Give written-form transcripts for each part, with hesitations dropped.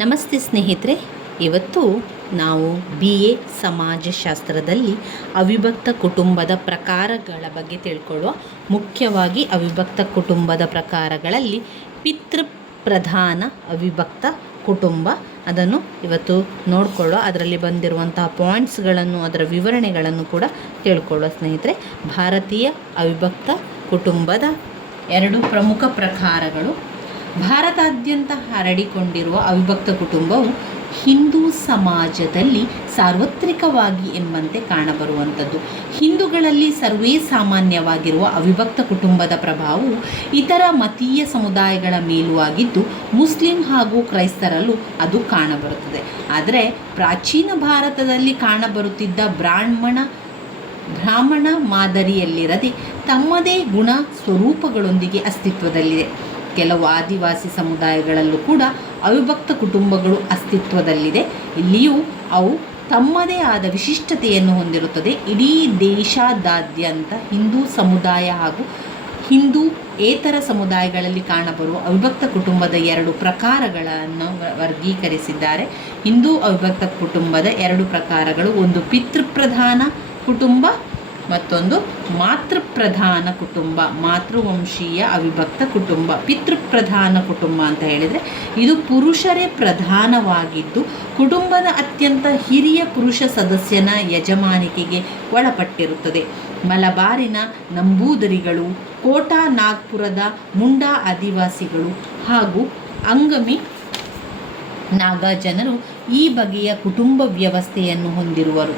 ನಮಸ್ತೆ ಸ್ನೇಹಿತರೆ, ಇವತ್ತು ನಾವು BA ಸಮಾಜಶಾಸ್ತ್ರದಲ್ಲಿ ಅವಿಭಕ್ತ ಕುಟುಂಬದ ಪ್ರಕಾರಗಳ ಬಗ್ಗೆ ತಿಳ್ಕೊಳ್ಳುವ. ಮುಖ್ಯವಾಗಿ ಅವಿಭಕ್ತ ಕುಟುಂಬದ ಪ್ರಕಾರಗಳಲ್ಲಿ ಪಿತೃಪ್ರಧಾನ ಅವಿಭಕ್ತ ಕುಟುಂಬ ಅದನ್ನು ಇವತ್ತು ನೋಡಿಕೊಳ್ಳುವ. ಅದರಲ್ಲಿ ಬಂದಿರುವಂತಹ ಪಾಯಿಂಟ್ಸ್ಗಳನ್ನು, ಅದರ ವಿವರಣೆಗಳನ್ನು ಕೂಡ ತಿಳ್ಕೊಳ್ಳುವ. ಸ್ನೇಹಿತರೆ, ಭಾರತೀಯ ಅವಿಭಕ್ತ ಕುಟುಂಬದ ಎರಡು ಪ್ರಮುಖ ಪ್ರಕಾರಗಳು. ಭಾರತಾದ್ಯಂತ ಹರಡಿಕೊಂಡಿರುವ ಅವಿಭಕ್ತ ಕುಟುಂಬವು ಹಿಂದೂ ಸಮಾಜದಲ್ಲಿ ಸಾರ್ವತ್ರಿಕವಾಗಿ ಎಂಬಂತೆ ಕಾಣಬರುವಂಥದ್ದು. ಹಿಂದೂಗಳಲ್ಲಿ ಸರ್ವೇ ಸಾಮಾನ್ಯವಾಗಿರುವ ಅವಿಭಕ್ತ ಕುಟುಂಬದ ಪ್ರಭಾವವು ಇತರ ಮತೀಯ ಸಮುದಾಯಗಳ ಮೇಲೂ ಆಗಿದ್ದು, ಮುಸ್ಲಿಂ ಹಾಗೂ ಕ್ರೈಸ್ತರಲ್ಲೂ ಅದು ಕಾಣಬರುತ್ತದೆ. ಆದರೆ ಪ್ರಾಚೀನ ಭಾರತದಲ್ಲಿ ಕಾಣಬರುತ್ತಿದ್ದ ಬ್ರಾಹ್ಮಣ ಮಾದರಿಯಲ್ಲಿರದೆ ತಮ್ಮದೇ ಗುಣ ಸ್ವರೂಪಗಳೊಂದಿಗೆ ಅಸ್ತಿತ್ವದಲ್ಲಿದೆ. ಕೆಲವು ಆದಿವಾಸಿ ಸಮುದಾಯಗಳಲ್ಲೂ ಕೂಡ ಅವಿಭಕ್ತ ಕುಟುಂಬಗಳು ಅಸ್ತಿತ್ವದಲ್ಲಿದೆ. ಇಲ್ಲಿಯೂ ಅವು ತಮ್ಮದೇ ಆದ ವಿಶಿಷ್ಟತೆಯನ್ನು ಹೊಂದಿರುತ್ತದೆ. ಇಡೀ ದೇಶಾದ್ಯಂತ ಹಿಂದೂ ಸಮುದಾಯ ಹಾಗೂ ಹಿಂದೂಯೇತರ ಸಮುದಾಯಗಳಲ್ಲಿ ಕಾಣಬರುವ ಅವಿಭಕ್ತ ಕುಟುಂಬದ ಎರಡು ಪ್ರಕಾರಗಳನ್ನು ವರ್ಗೀಕರಿಸಿದ್ದಾರೆ. ಹಿಂದೂ ಅವಿಭಕ್ತ ಕುಟುಂಬದ ಎರಡು ಪ್ರಕಾರಗಳು, ಒಂದು ಪಿತೃಪ್ರಧಾನ ಕುಟುಂಬ, ಮತ್ತೊಂದು ಮಾತೃಪ್ರಧಾನ ಕುಟುಂಬ, ಮಾತೃವಂಶೀಯ ಅವಿಭಕ್ತ ಕುಟುಂಬ. ಪಿತೃಪ್ರಧಾನ ಕುಟುಂಬ ಅಂತ ಹೇಳಿದರೆ ಇದು ಪುರುಷರೇ ಪ್ರಧಾನವಾಗಿದ್ದು, ಕುಟುಂಬದ ಅತ್ಯಂತ ಹಿರಿಯ ಪುರುಷ ಸದಸ್ಯನ ಯಜಮಾನಿಕೆಗೆ ಒಳಪಟ್ಟಿರುತ್ತದೆ. ಮಲಬಾರಿನ ನಂಬೂದರಿಗಳು, ಕೋಟಾ ನಾಗ್ಪುರದ ಮುಂಡಾ ಆದಿವಾಸಿಗಳು ಹಾಗೂ ಅಂಗಮಿ ನಾಗಾ ಜನರು ಈ ಬಗೆಯ ಕುಟುಂಬ ವ್ಯವಸ್ಥೆಯನ್ನು ಹೊಂದಿರುವರು.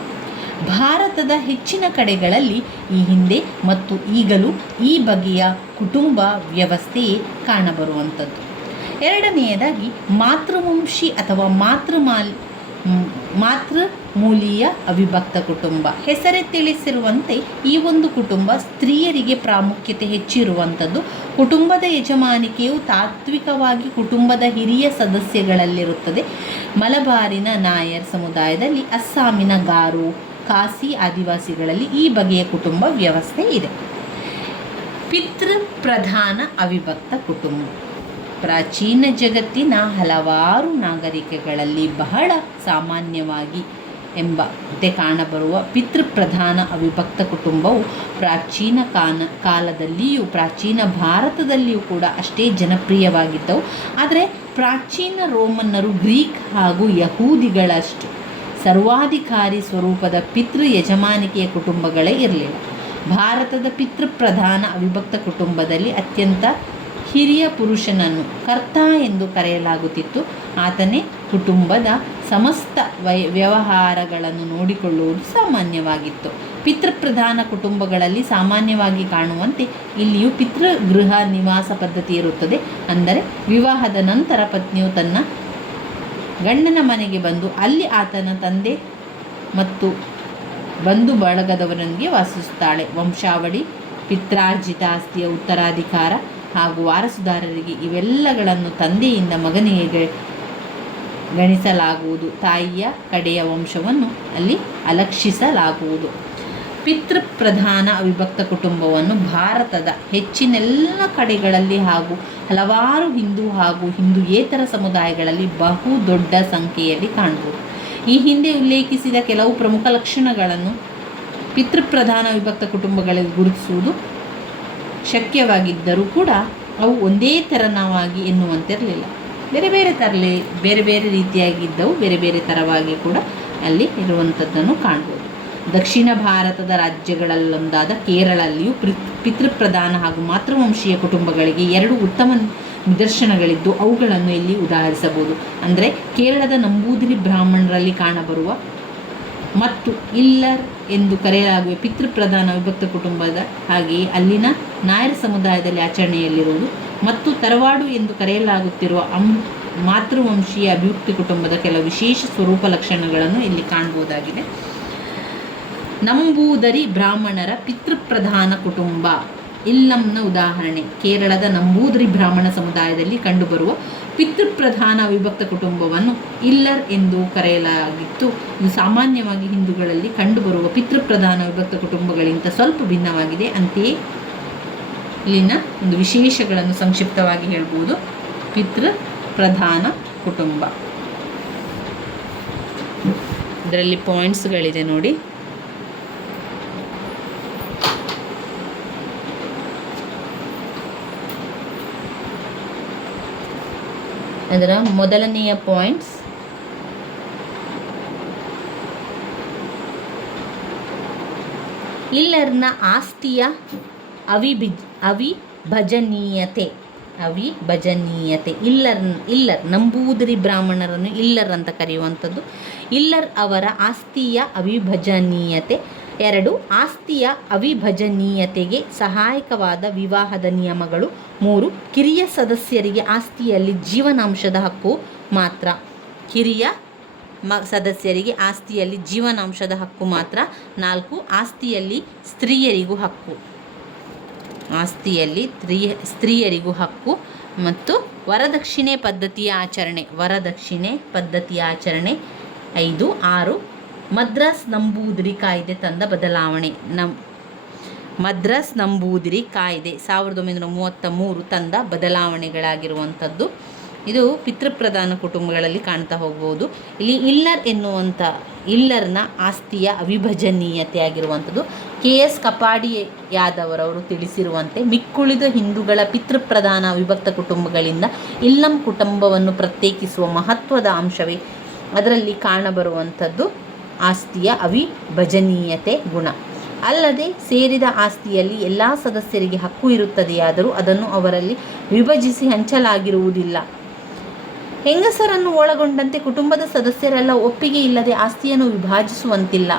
ಭಾರತದ ಹೆಚ್ಚಿನ ಕಡೆಗಳಲ್ಲಿ ಈ ಹಿಂದೆ ಮತ್ತು ಈಗಲೂ ಈ ಬಗೆಯ ಕುಟುಂಬ ವ್ಯವಸ್ಥೆಯೇ ಕಾಣಬರುವಂಥದ್ದು. ಎರಡನೆಯದಾಗಿ ಮಾತೃವಂಶಿ ಅಥವಾ ಮಾತೃಮೂಲೀಯ ಅವಿಭಕ್ತ ಕುಟುಂಬ. ಹೆಸರೇ ತಿಳಿಸಿರುವಂತೆ ಈ ಒಂದು ಕುಟುಂಬ ಸ್ತ್ರೀಯರಿಗೆ ಪ್ರಾಮುಖ್ಯತೆ ಹೆಚ್ಚಿರುವಂಥದ್ದು. ಕುಟುಂಬದ ಯಜಮಾನಿಕೆಯು ತಾತ್ವಿಕವಾಗಿ ಕುಟುಂಬದ ಹಿರಿಯ ಸದಸ್ಯಗಳಲ್ಲಿರುತ್ತದೆ. ಮಲಬಾರಿನ ನಾಯರ್ ಸಮುದಾಯದಲ್ಲಿ, ಅಸ್ಸಾಮಿನ ಗಾರೋ, ಖಾಸಿ ಆದಿವಾಸಿಗಳಲ್ಲಿ ಈ ಬಗೆಯ ಕುಟುಂಬ ವ್ಯವಸ್ಥೆ ಇದೆ. ಪಿತೃಪ್ರಧಾನ ಅವಿಭಕ್ತ ಕುಟುಂಬ ಪ್ರಾಚೀನ ಜಗತ್ತಿನ ಹಲವಾರು ನಾಗರಿಕಗಳಲ್ಲಿ ಬಹಳ ಸಾಮಾನ್ಯವಾಗಿ ಎಂಬಂತೆ ಕಾಣಬರುವ ಪಿತೃಪ್ರಧಾನ ಅವಿಭಕ್ತ ಕುಟುಂಬವು ಪ್ರಾಚೀನ ಕಾಲದಲ್ಲಿಯೂ ಪ್ರಾಚೀನ ಭಾರತದಲ್ಲಿಯೂ ಕೂಡ ಅಷ್ಟೇ ಜನಪ್ರಿಯವಾಗಿದ್ದವು. ಆದರೆ ಪ್ರಾಚೀನ ರೋಮನ್ನರು, ಗ್ರೀಕ್ ಹಾಗೂ ಯಹೂದಿಗಳಷ್ಟು ಸರ್ವಾಧಿಕಾರಿ ಸ್ವರೂಪದ ಪಿತೃ ಯಜಮಾನಿಕೆಯ ಕುಟುಂಬಗಳೇ ಇರಲಿಲ್ಲ. ಭಾರತದ ಪಿತೃಪ್ರಧಾನ ಅವಿಭಕ್ತ ಕುಟುಂಬದಲ್ಲಿ ಅತ್ಯಂತ ಹಿರಿಯ ಪುರುಷನನ್ನು ಕರ್ತ ಎಂದು ಕರೆಯಲಾಗುತ್ತಿತ್ತು. ಆತನೇ ಕುಟುಂಬದ ಸಮಸ್ತ ವ್ಯವಹಾರಗಳನ್ನು ನೋಡಿಕೊಳ್ಳುವುದು ಸಾಮಾನ್ಯವಾಗಿತ್ತು. ಪಿತೃಪ್ರಧಾನ ಕುಟುಂಬಗಳಲ್ಲಿ ಸಾಮಾನ್ಯವಾಗಿ ಕಾಣುವಂತೆ ಇಲ್ಲಿಯೂ ಪಿತೃಗೃಹ ನಿವಾಸ ಪದ್ಧತಿ ಇರುತ್ತದೆ. ಅಂದರೆ ವಿವಾಹದ ನಂತರ ಪತ್ನಿಯು ತನ್ನ ಗಂಡನ ಮನೆಗೆ ಬಂದು ಅಲ್ಲಿ ಆತನ ತಂದೆ ಮತ್ತು ಬಂಧು ಬಳಗದವರೊಂದಿಗೆ ವಾಸಿಸುತ್ತಾಳೆ. ವಂಶಾವಳಿ, ಪಿತ್ರಾರ್ಜಿತ ಆಸ್ತಿಯ ಉತ್ತರಾಧಿಕಾರ ಹಾಗೂ ವಾರಸುದಾರರಿಗೆ ಇವೆಲ್ಲಗಳನ್ನು ತಂದೆಯಿಂದ ಮಗನಿಗೆ ಗಣಿಸಲಾಗುವುದು. ತಾಯಿಯ ಕಡೆಯ ವಂಶವನ್ನು ಅಲ್ಲಿ ಅಲಕ್ಷಿಸಲಾಗುವುದು. ಪಿತೃಪ್ರಧಾನ ಅವಿಭಕ್ತ ಕುಟುಂಬವನ್ನು ಭಾರತದ ಹೆಚ್ಚಿನೆಲ್ಲ ಕಡೆಗಳಲ್ಲಿ ಹಾಗೂ ಹಲವಾರು ಹಿಂದೂ ಹಾಗೂ ಹಿಂದೂಯೇತರ ಸಮುದಾಯಗಳಲ್ಲಿ ಬಹು ದೊಡ್ಡ ಸಂಖ್ಯೆಯಲ್ಲಿ ಕಾಣಬಹುದು. ಈ ಹಿಂದೆ ಉಲ್ಲೇಖಿಸಿದ ಕೆಲವು ಪ್ರಮುಖ ಲಕ್ಷಣಗಳನ್ನು ಪಿತೃಪ್ರಧಾನ ವಿಭಕ್ತ ಕುಟುಂಬಗಳಲ್ಲಿ ಗುರುತಿಸುವುದು ಶಕ್ಯವಾಗಿದ್ದರೂ ಕೂಡ ಅವು ಒಂದೇ ತೆರನಾಗಿ ಎನ್ನುವಂತಿರಲಿಲ್ಲ. ಬೇರೆ ಬೇರೆ ರೀತಿಯಾಗಿದ್ದವು, ಬೇರೆ ಬೇರೆ ಥರವಾಗಿ ಕೂಡ ಅಲ್ಲಿ ಇರುವಂಥದ್ದನ್ನು ಕಾಣ್ಬೋದು. ದಕ್ಷಿಣ ಭಾರತದ ರಾಜ್ಯಗಳಲ್ಲೊಂದಾದ ಕೇರಳಲ್ಲಿಯೂ ಪಿತೃಪ್ರಧಾನ ಹಾಗೂ ಮಾತೃವಂಶೀಯ ಕುಟುಂಬಗಳಿಗೆ ಎರಡು ಉತ್ತಮ ನಿದರ್ಶನಗಳಿದ್ದು ಅವುಗಳನ್ನು ಇಲ್ಲಿ ಉದಾಹರಿಸಬಹುದು. ಅಂದರೆ ಕೇರಳದ ನಂಬೂದಿರಿ ಬ್ರಾಹ್ಮಣರಲ್ಲಿ ಕಾಣಬರುವ ಮತ್ತು ಇಲ್ಲರ್ ಎಂದು ಕರೆಯಲಾಗುವ ಪಿತೃಪ್ರಧಾನ ವಿಭಕ್ತ ಕುಟುಂಬದ ಹಾಗೆಯೇ ಅಲ್ಲಿನ ನಾಯರ್ ಸಮುದಾಯದಲ್ಲಿ ಆಚರಣೆಯಲ್ಲಿರುವುದು ಮತ್ತು ತರವಾಡು ಎಂದು ಕರೆಯಲಾಗುತ್ತಿರುವ ಮಾತೃವಂಶೀಯ ಅಭಿವ್ಯಕ್ತಿ ಕುಟುಂಬದ ಕೆಲವು ವಿಶೇಷ ಸ್ವರೂಪ ಲಕ್ಷಣಗಳನ್ನು ಇಲ್ಲಿ ಕಾಣಬಹುದಾಗಿದೆ. ನಂಬೂದರಿ ಬ್ರಾಹ್ಮಣರ ಪಿತೃಪ್ರಧಾನ ಕುಟುಂಬ ಇಲ್ಲಂನ ಉದಾಹರಣೆ. ಕೇರಳದ ನಂಬೂದರಿ ಬ್ರಾಹ್ಮಣ ಸಮುದಾಯದಲ್ಲಿ ಕಂಡುಬರುವ ಪಿತೃಪ್ರಧಾನ ವಿಭಕ್ತ ಕುಟುಂಬವನ್ನು ಇಲ್ಲರ್ ಎಂದು ಕರೆಯಲಾಗಿತ್ತು. ಇದು ಸಾಮಾನ್ಯವಾಗಿ ಹಿಂದೂಗಳಲ್ಲಿ ಕಂಡುಬರುವ ಪಿತೃಪ್ರಧಾನ ವಿಭಕ್ತ ಕುಟುಂಬಗಳಿಗಿಂತ ಸ್ವಲ್ಪ ಭಿನ್ನವಾಗಿದೆ. ಅಂತೆಯೇ ಇಲ್ಲಿನ ಒಂದು ವಿಶೇಷಗಳನ್ನು ಸಂಕ್ಷಿಪ್ತವಾಗಿ ಹೇಳ್ಬೋದು. ಪಿತೃಪ್ರಧಾನ ಕುಟುಂಬ ಇದರಲ್ಲಿ ಪಾಯಿಂಟ್ಸ್ಗಳಿದೆ ನೋಡಿ. ಅದರ ಮೊದಲನೆಯ ಪಾಯಿಂಟ್ಸ್, ಇಲ್ಲರ್ನ ಆಸ್ತಿಯ ಅವಿಭಜನೀಯತೆ. ಇಲ್ಲರ್ ನಂಬೂದಿರಿ ಬ್ರಾಹ್ಮಣರನ್ನು ಇಲ್ಲರ್ ಅಂತ ಕರೆಯುವಂಥದ್ದು. ಇಲ್ಲರ್ ಅವರ ಆಸ್ತಿಯ ಅವಿಭಜನೀಯತೆ. 2, ಆಸ್ತಿಯ ಅವಿಭಜನೀಯತೆಗೆ ಸಹಾಯಕವಾದ ವಿವಾಹದ ನಿಯಮಗಳು. 3, ಕಿರಿಯ ಸದಸ್ಯರಿಗೆ ಆಸ್ತಿಯಲ್ಲಿ ಜೀವನಾಂಶದ ಹಕ್ಕು ಮಾತ್ರ. ಸದಸ್ಯರಿಗೆ ಆಸ್ತಿಯಲ್ಲಿ ಜೀವನಾಂಶದ ಹಕ್ಕು ಮಾತ್ರ. 4, ಆಸ್ತಿಯಲ್ಲಿ ಸ್ತ್ರೀಯರಿಗೂ ಹಕ್ಕು. ಸ್ತ್ರೀಯರಿಗೂ ಹಕ್ಕು. ಮತ್ತು ವರದಕ್ಷಿಣೆ ಪದ್ಧತಿಯ ಆಚರಣೆ. 5, 6, ಮದ್ರಾಸ್ ನಂಬೂದಿರಿ ಕಾಯ್ದೆ ತಂದ ಬದಲಾವಣೆ. ಮದ್ರಾಸ್ ನಂಬೂದಿರಿ ಕಾಯ್ದೆ 1933 ತಂದ ಬದಲಾವಣೆಗಳಾಗಿರುವಂಥದ್ದು. ಇದು ಪಿತೃಪ್ರಧಾನ ಕುಟುಂಬಗಳಲ್ಲಿ ಕಾಣ್ತಾ ಹೋಗ್ಬೋದು. ಇಲ್ಲಿ ಇಲ್ಲರ್ನ ಆಸ್ತಿಯ ಅವಿಭಜನೀಯತೆ ಆಗಿರುವಂಥದ್ದು. KS ಕಪಾಡಿಯಾದವ್ ಅವರು ತಿಳಿಸಿರುವಂತೆ ಮಿಕ್ಕುಳಿದ ಹಿಂದೂಗಳ ಪಿತೃಪ್ರಧಾನ ವಿಭಕ್ತ ಕುಟುಂಬಗಳಿಂದ ಇಲ್ಲಂ ಕುಟುಂಬವನ್ನು ಪ್ರತ್ಯೇಕಿಸುವ ಮಹತ್ವದ ಅಂಶವೇ ಅದರಲ್ಲಿ ಕಾಣಬರುವಂಥದ್ದು ಆಸ್ತಿಯ ಅವಿಭಜನೀಯತೆ ಗುಣ. ಅಲ್ಲದೆ ಸೇರಿದ ಆಸ್ತಿಯಲ್ಲಿ ಎಲ್ಲ ಸದಸ್ಯರಿಗೆ ಹಕ್ಕು ಇರುತ್ತದೆಯಾದರೂ ಅದನ್ನು ಅವರಲ್ಲಿ ವಿಭಜಿಸಿ ಹಂಚಲಾಗಿರುವುದಿಲ್ಲ. ಹೆಂಗಸರನ್ನು ಒಳಗೊಂಡಂತೆ ಕುಟುಂಬದ ಸದಸ್ಯರೆಲ್ಲ ಒಪ್ಪಿಗೆ ಇಲ್ಲದೆ ಆಸ್ತಿಯನ್ನು ವಿಭಜಿಸುವಂತಿಲ್ಲ.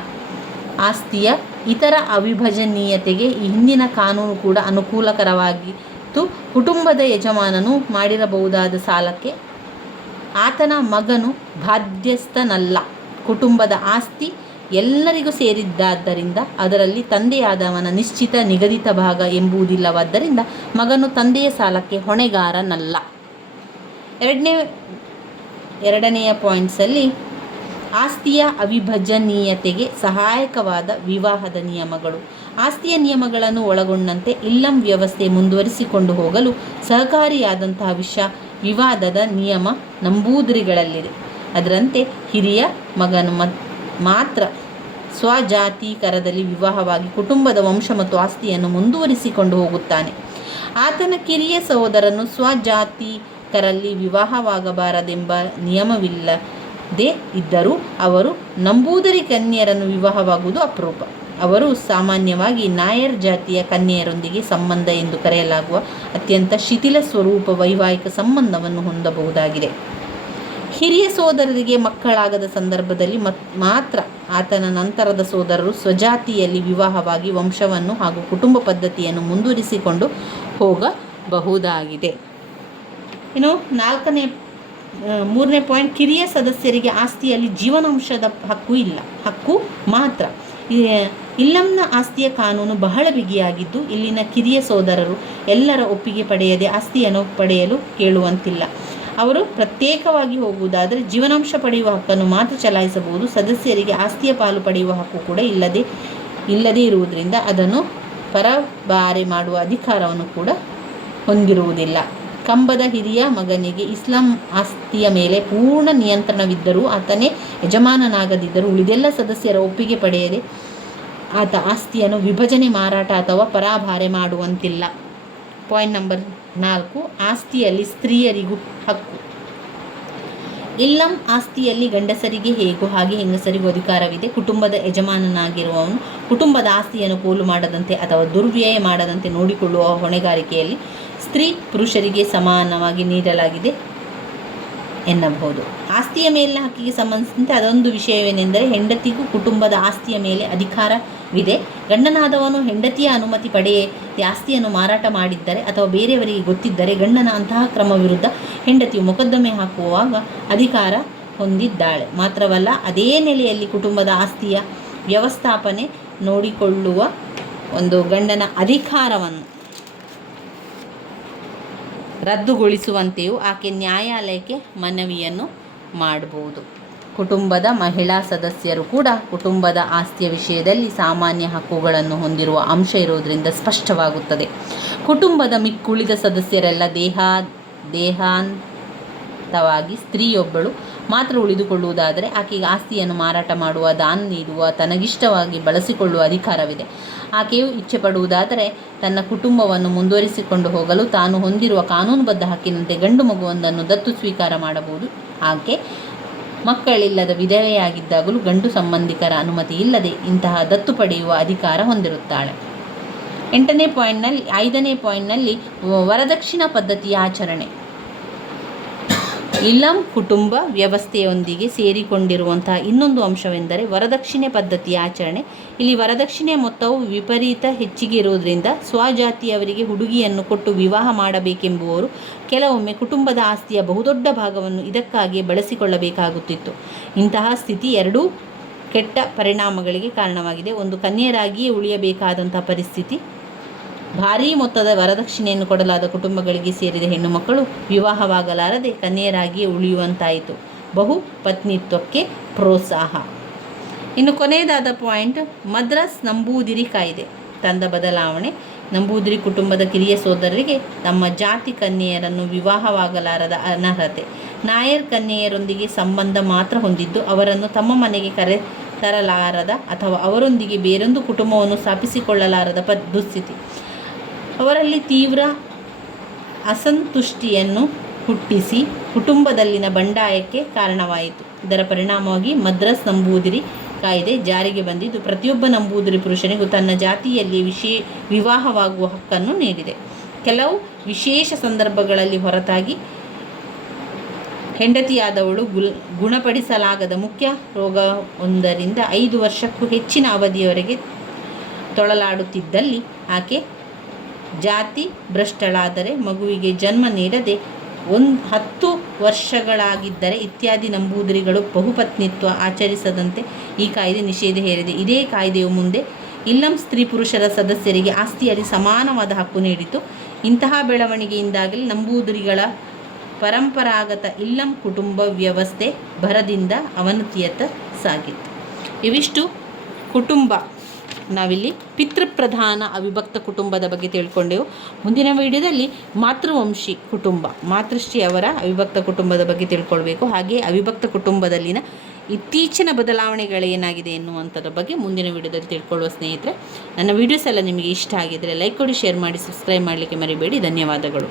ಆಸ್ತಿಯ ಇತರ ಅವಿಭಜನೀಯತೆಗೆ ಈ ಹಿಂದಿನ ಕಾನೂನು ಕೂಡ ಅನುಕೂಲಕರವಾಗಿತ್ತು. ಕುಟುಂಬದ ಯಜಮಾನನು ಮಾಡಿರಬಹುದಾದ ಸಾಲಕ್ಕೆ ಆತನ ಮಗನು ಬಾಧ್ಯಸ್ಥನಲ್ಲ. ಕುಟುಂಬದ ಆಸ್ತಿ ಎಲ್ಲರಿಗೂ ಸೇರಿದ್ದಾದ್ದರಿಂದ ಅದರಲ್ಲಿ ತಂದೆಯಾದವನ ನಿಶ್ಚಿತ ನಿಗದಿತ ಭಾಗ ಎಂಬುದಿಲ್ಲವಾದ್ದರಿಂದ ಮಗನು ತಂದೆಯ ಸಾಲಕ್ಕೆ ಹೊಣೆಗಾರನಲ್ಲ. ಎರಡನೆಯ ಪಾಯಿಂಟ್ಸಲ್ಲಿ ಆಸ್ತಿಯ ಅವಿಭಜನೀಯತೆಗೆ ಸಹಾಯಕವಾದ ವಿವಾಹದ ನಿಯಮಗಳು. ಆಸ್ತಿಯ ನಿಯಮಗಳನ್ನು ಒಳಗೊಂಡಂತೆ ಇಲ್ಲಂ ವ್ಯವಸ್ಥೆ ಮುಂದುವರಿಸಿಕೊಂಡು ಹೋಗಲು ಸಹಕಾರಿಯಾದಂತಹ ವಿವಾದದ ನಿಯಮ ನಂಬೂದಿರಿಗಳಲ್ಲಿದೆ. ಅದರಂತೆ ಹಿರಿಯ ಮಗನು ಮಾತ್ರ ಸ್ವಜಾತೀಕರದಲ್ಲಿ ವಿವಾಹವಾಗಿ ಕುಟುಂಬದ ವಂಶ ಮತ್ತು ಆಸ್ತಿಯನ್ನು ಮುಂದುವರಿಸಿಕೊಂಡು ಹೋಗುತ್ತಾನೆ. ಆತನ ಕಿರಿಯ ಸಹೋದರನು ಸ್ವಜಾತೀಕರಲ್ಲಿ ವಿವಾಹವಾಗಬಾರದೆಂಬ ನಿಯಮವಿಲ್ಲದೆ ಇದ್ದರೂ ಅವರು ನಂಬೂದಿರಿ ಕನ್ಯೆಯರನ್ನು ವಿವಾಹವಾಗುವುದು ಅಪರೂಪ. ಅವರು ಸಾಮಾನ್ಯವಾಗಿ ನಾಯರ್ ಜಾತಿಯ ಕನ್ಯೆಯರೊಂದಿಗೆ ಸಂಬಂಧ ಎಂದು ಕರೆಯಲಾಗುವ ಅತ್ಯಂತ ಶಿಥಿಲ ಸ್ವರೂಪ ವೈವಾಹಿಕ ಸಂಬಂಧವನ್ನು ಹೊಂದಬಹುದಾಗಿದೆ. ಹಿರಿಯ ಸೋದರರಿಗೆ ಮಕ್ಕಳಾಗದ ಸಂದರ್ಭದಲ್ಲಿ ಮಾತ್ರ ಆತನ ನಂತರದ ಸೋದರರು ಸ್ವಜಾತಿಯಲ್ಲಿ ವಿವಾಹವಾಗಿ ವಂಶವನ್ನು ಹಾಗೂ ಕುಟುಂಬ ಪದ್ಧತಿಯನ್ನು ಮುಂದುವರಿಸಿಕೊಂಡು ಹೋಗಬಹುದಾಗಿದೆ. ಇನ್ನು ಮೂರನೇ ಪಾಯಿಂಟ್, ಕಿರಿಯ ಸದಸ್ಯರಿಗೆ ಆಸ್ತಿಯಲ್ಲಿ ಜೀವನಾಂಶದ ಹಕ್ಕು ಮಾತ್ರ. ಇಲ್ಲಂನ ಆಸ್ತಿಯ ಕಾನೂನು ಬಹಳ ಬಿಗಿಯಾಗಿದ್ದು ಇಲ್ಲಿನ ಕಿರಿಯ ಸೋದರರು ಎಲ್ಲರ ಒಪ್ಪಿಗೆ ಪಡೆಯದೆ ಆಸ್ತಿಯನ್ನು ಪಡೆಯಲು ಕೇಳುವಂತಿಲ್ಲ. ಅವರು ಪ್ರತ್ಯೇಕವಾಗಿ ಹೋಗುವುದಾದರೆ ಜೀವನಾಂಶ ಪಡೆಯುವ ಹಕ್ಕನ್ನು ಮಾತ್ರ ಚಲಾಯಿಸಬಹುದು. ಸದಸ್ಯರಿಗೆ ಆಸ್ತಿಯ ಪಾಲು ಪಡೆಯುವ ಹಕ್ಕು ಕೂಡ ಇಲ್ಲದೇ ಇರುವುದರಿಂದ ಅದನ್ನು ಪರಭಾರೆ ಮಾಡುವ ಅಧಿಕಾರವನ್ನು ಕೂಡ ಹೊಂದಿರುವುದಿಲ್ಲ. ಕಂಬದ ಹಿರಿಯ ಮಗನಿಗೆ ಇಸ್ಲಾಂ ಆಸ್ತಿಯ ಮೇಲೆ ಪೂರ್ಣ ನಿಯಂತ್ರಣವಿದ್ದರೂ ಆತನೇ ಯಜಮಾನನಾಗದಿದ್ದರೂ ಉಳಿದೆಲ್ಲ ಸದಸ್ಯರ ಒಪ್ಪಿಗೆ ಪಡೆಯದೆ ಆತ ಆಸ್ತಿಯನ್ನು ವಿಭಜನೆ, ಮಾರಾಟ ಅಥವಾ ಪರಭಾರೆ ಮಾಡುವಂತಿಲ್ಲ. ಪಾಯಿಂಟ್ ನಂಬರ್ 4, ಆಸ್ತಿಯಲ್ಲಿ ಸ್ತ್ರೀಯರಿಗೂ ಹಕ್ಕು. ಇಲ್ಲಂ ಆಸ್ತಿಯಲ್ಲಿ ಗಂಡಸರಿಗೆ ಹೇಗೋ ಹಾಗೆ ಹೆಂಗಸರಿಗೂ ಅಧಿಕಾರವಿದೆ. ಕುಟುಂಬದ ಯಜಮಾನನಾಗಿರುವವನು ಕುಟುಂಬದ ಆಸ್ತಿಯನ್ನು ಪೋಲು ಮಾಡದಂತೆ ಅಥವಾ ದುರ್ವ್ಯಯ ಮಾಡದಂತೆ ನೋಡಿಕೊಳ್ಳುವ ಹೊಣೆಗಾರಿಕೆಯಲ್ಲಿ ಸ್ತ್ರೀ ಪುರುಷರಿಗೆ ಸಮಾನವಾಗಿ ನೀಡಲಾಗಿದೆ ಎನ್ನಬಹುದು. ಆಸ್ತಿಯ ಮೇಲಿನ ಹಕ್ಕಿಗೆ ಸಂಬಂಧಿಸಿದಂತೆ ಅದೊಂದು ವಿಷಯವೇನೆಂದರೆ ಹೆಂಡತಿಗೂ ಕುಟುಂಬದ ಆಸ್ತಿಯ ಮೇಲೆ ಅಧಿಕಾರವಿದೆ. ಗಂಡನಾದವನು ಹೆಂಡತಿಯ ಅನುಮತಿ ಪಡೆಯದೆ ಆಸ್ತಿಯನ್ನು ಮಾರಾಟ ಮಾಡಿದ್ದರೆ ಅಥವಾ ಬೇರೆಯವರಿಗೆ ಗೊತ್ತಿದ್ದರೆ ಗಂಡನ ಅಂತಹ ಕ್ರಮ ವಿರುದ್ಧ ಹೆಂಡತಿಯು ಮೊಕದ್ದಮೆ ಹಾಕುವಾಗ ಅಧಿಕಾರ ಹೊಂದಿದ್ದಾಳೆ. ಮಾತ್ರವಲ್ಲ, ಅದೇ ನೆಲೆಯಲ್ಲಿ ಕುಟುಂಬದ ಆಸ್ತಿಯ ವ್ಯವಸ್ಥಾಪನೆ ನೋಡಿಕೊಳ್ಳುವ ಒಂದು ಗಂಡನ ಅಧಿಕಾರವನ್ನು ರದ್ದುಗೊಳಿಸುವಂತೆಯೂ ಆಕೆ ನ್ಯಾಯಾಲಯಕ್ಕೆ ಮನವಿಯನ್ನು ಮಾಡಬಹುದು. ಕುಟುಂಬದ ಮಹಿಳಾ ಸದಸ್ಯರು ಕೂಡ ಕುಟುಂಬದ ಆಸ್ತಿಯ ವಿಷಯದಲ್ಲಿ ಸಾಮಾನ್ಯ ಹಕ್ಕುಗಳನ್ನು ಹೊಂದಿರುವ ಅಂಶ ಇರುವುದರಿಂದ ಸ್ಪಷ್ಟವಾಗುತ್ತದೆ. ಕುಟುಂಬದ ಮಿಕ್ಕುಳಿದ ಸದಸ್ಯರೆಲ್ಲ ದೇಹಾಂತವಾಗಿ ಸ್ತ್ರೀಯೊಬ್ಬಳು ಮಾತ್ರ ಉಳಿದುಕೊಳ್ಳುವುದಾದರೆ ಆಕೆಗೆ ಆಸ್ತಿಯನ್ನು ಮಾರಾಟ ಮಾಡುವ, ದಾನ ನೀಡುವ, ತನಗಿಷ್ಟವಾಗಿ ಬಳಸಿಕೊಳ್ಳುವ ಅಧಿಕಾರವಿದೆ. ಆಕೆಯು ಇಚ್ಛೆ ಪಡುವುದಾದರೆ ತನ್ನ ಕುಟುಂಬವನ್ನು ಮುಂದುವರಿಸಿಕೊಂಡು ಹೋಗಲು ತಾನು ಹೊಂದಿರುವ ಕಾನೂನುಬದ್ಧ ಹಕ್ಕಿನಂತೆ ಗಂಡು ಮಗುವೊಂದನ್ನು ದತ್ತು ಸ್ವೀಕಾರ ಮಾಡಬಹುದು. ಆಕೆ ಮಕ್ಕಳಿಲ್ಲದ ವಿಧವೆಯಾಗಿದ್ದಾಗಲೂ ಗಂಡು ಸಂಬಂಧಿಕರ ಅನುಮತಿ ಇಲ್ಲದೆ ಇಂತಹ ದತ್ತು ಪಡೆಯುವ ಅಧಿಕಾರ ಹೊಂದಿರುತ್ತಾಳೆ. 5ನೇ ಪಾಯಿಂಟ್ನಲ್ಲಿ ವರದಕ್ಷಿಣಾ ಪದ್ಧತಿಯ ಆಚರಣೆ. ಇಲ್ಲಂ ಕುಟುಂಬ ವ್ಯವಸ್ಥೆಯೊಂದಿಗೆ ಸೇರಿಕೊಂಡಿರುವಂತಹ ಇನ್ನೊಂದು ಅಂಶವೆಂದರೆ ವರದಕ್ಷಿಣೆ ಪದ್ಧತಿಯ ಆಚರಣೆ. ಇಲ್ಲಿ ವರದಕ್ಷಿಣೆಯ ಮೊತ್ತವು ವಿಪರೀತ ಹೆಚ್ಚಿಗೆ ಇರುವುದರಿಂದ ಸ್ವಜಾತಿಯವರಿಗೆ ಹುಡುಗಿಯನ್ನು ಕೊಟ್ಟು ವಿವಾಹ ಮಾಡಬೇಕೆಂಬುವರು ಕೆಲವೊಮ್ಮೆ ಕುಟುಂಬದ ಆಸ್ತಿಯ ಬಹುದೊಡ್ಡ ಭಾಗವನ್ನು ಇದಕ್ಕಾಗಿಯೇ ಬಳಸಿಕೊಳ್ಳಬೇಕಾಗುತ್ತಿತ್ತು. ಇಂತಹ ಸ್ಥಿತಿ ಎರಡೂ ಕೆಟ್ಟ ಪರಿಣಾಮಗಳಿಗೆ ಕಾರಣವಾಗಿದೆ. ಒಂದು, ಕನ್ಯೆಯರಾಗಿಯೇ ಉಳಿಯಬೇಕಾದಂಥ ಪರಿಸ್ಥಿತಿ. ಭಾರೀ ಮೊತ್ತದ ವರದಕ್ಷಿಣೆಯನ್ನು ಕೊಡಲಾದ ಕುಟುಂಬಗಳಿಗೆ ಸೇರಿದ ಹೆಣ್ಣು ಮಕ್ಕಳು ವಿವಾಹವಾಗಲಾರದೆ ಕನ್ಯೆಯರಾಗಿಯೇ ಉಳಿಯುವಂತಾಯಿತು. ಬಹುಪತ್ನಿತ್ವಕ್ಕೆ ಪ್ರೋತ್ಸಾಹ. ಇನ್ನು ಕೊನೆಯದಾದ ಪಾಯಿಂಟ್, ಮದ್ರಾಸ್ ನಂಬೂದಿರಿ ಕಾಯ್ದೆ ತಂದ ಬದಲಾವಣೆ. ನಂಬೂದಿರಿ ಕುಟುಂಬದ ಕಿರಿಯ ಸೋದರರಿಗೆ ತಮ್ಮ ಜಾತಿ ಕನ್ಯೆಯರನ್ನು ವಿವಾಹವಾಗಲಾರದ ಅನರ್ಹತೆ. ನಾಯರ್ ಕನ್ಯೆಯರೊಂದಿಗೆ ಸಂಬಂಧ ಮಾತ್ರ ಹೊಂದಿದ್ದು ಅವರನ್ನು ತಮ್ಮ ಮನೆಗೆ ಕರೆ ತರಲಾರದ ಅಥವಾ ಅವರೊಂದಿಗೆ ಬೇರೊಂದು ಕುಟುಂಬವನ್ನು ಸ್ಥಾಪಿಸಿಕೊಳ್ಳಲಾರದ ದುಸ್ಥಿತಿ ಅವರಲ್ಲಿ ತೀವ್ರ ಅಸಂತುಷ್ಟಿಯನ್ನು ಹುಟ್ಟಿಸಿ ಕುಟುಂಬದಲ್ಲಿನ ಬಂಡಾಯಕ್ಕೆ ಕಾರಣವಾಯಿತು. ಇದರ ಪರಿಣಾಮವಾಗಿ ಮದ್ರಾಸ್ ನಂಬೂದಿರಿ ಕಾಯ್ದೆ ಜಾರಿಗೆ ಬಂದಿದ್ದು ಪ್ರತಿಯೊಬ್ಬ ನಂಬೂದಿರಿ ಪುರುಷನಿಗೂ ತನ್ನ ಜಾತಿಯಲ್ಲಿ ವಿವಾಹವಾಗುವ ಹಕ್ಕನ್ನು ನೀಡಿದೆ. ಕೆಲವು ವಿಶೇಷ ಸಂದರ್ಭಗಳಲ್ಲಿ ಹೊರತಾಗಿ ಹೆಂಡತಿಯಾದವಳು ಗುಣಪಡಿಸಲಾಗದ ಮುಖ್ಯ ರೋಗವೊಂದರಿಂದ 5 ವರ್ಷಕ್ಕೂ ಹೆಚ್ಚಿನ ಅವಧಿಯವರೆಗೆ ತೊಳಲಾಡುತ್ತಿದ್ದಲ್ಲಿ, ಆಕೆ ಜಾತಿ ಭ್ರಷ್ಟಳಾದರೆ, ಮಗುವಿಗೆ ಜನ್ಮ ನೀಡದೆ 10 ವರ್ಷಗಳಾಗಿದ್ದರೆ ಇತ್ಯಾದಿ ನಂಬೂದಿರಿಗಳು ಬಹುಪತ್ನಿತ್ವ ಆಚರಿಸದಂತೆ ಈ ಕಾಯ್ದೆ ನಿಷೇಧ ಹೇರಿದೆ. ಇದೇ ಕಾಯ್ದೆಯು ಮುಂದೆ ಇಲ್ಲಂ ಸ್ತ್ರೀ ಪುರುಷರ ಸದಸ್ಯರಿಗೆ ಆಸ್ತಿಯಲ್ಲಿ ಸಮಾನವಾದ ಹಕ್ಕು ನೀಡಿತು. ಇಂತಹ ಬೆಳವಣಿಗೆಯಿಂದಾಗಲೇ ನಂಬೂದಿರಿಗಳ ಪರಂಪರಾಗತ ಇಲ್ಲಂ ಕುಟುಂಬ ವ್ಯವಸ್ಥೆ ಭರದಿಂದ ಅವನತಿಯತ್ತ ಸಾಗಿತು. ಇವಿಷ್ಟು ಕುಟುಂಬ. ನಾವಿಲ್ಲಿ ಪಿತೃಪ್ರಧಾನ ಅವಿಭಕ್ತ ಕುಟುಂಬದ ಬಗ್ಗೆ ತಿಳ್ಕೊಂಡೆವು. ಮುಂದಿನ ವಿಡಿಯೋದಲ್ಲಿ ಮಾತೃವಂಶಿ ಕುಟುಂಬ, ಮಾತೃಶ್ರೀ ಅವರ ಅವಿಭಕ್ತ ಕುಟುಂಬದ ಬಗ್ಗೆ ತಿಳ್ಕೊಳ್ಬೇಕು. ಹಾಗೆ ಅವಿಭಕ್ತ ಕುಟುಂಬದಲ್ಲಿನ ಇತ್ತೀಚಿನ ಬದಲಾವಣೆಗಳೇನಾಗಿದೆ ಎನ್ನುವಂಥದ್ರ ಬಗ್ಗೆ ಮುಂದಿನ ವಿಡಿಯೋದಲ್ಲಿ ತಿಳ್ಕೊಳ್ಳುವ ಸ್ನೇಹಿತರೆ. ನನ್ನ ವೀಡಿಯೋಸ್ ಎಲ್ಲ ನಿಮಗೆ ಇಷ್ಟ ಆಗಿದ್ದರೆ ಲೈಕ್ ಕೊಡಿ, ಶೇರ್ ಮಾಡಿ, ಸಬ್ಸ್ಕ್ರೈಬ್ ಮಾಡಲಿಕ್ಕೆ ಮರಿಬೇಡಿ. ಧನ್ಯವಾದಗಳು.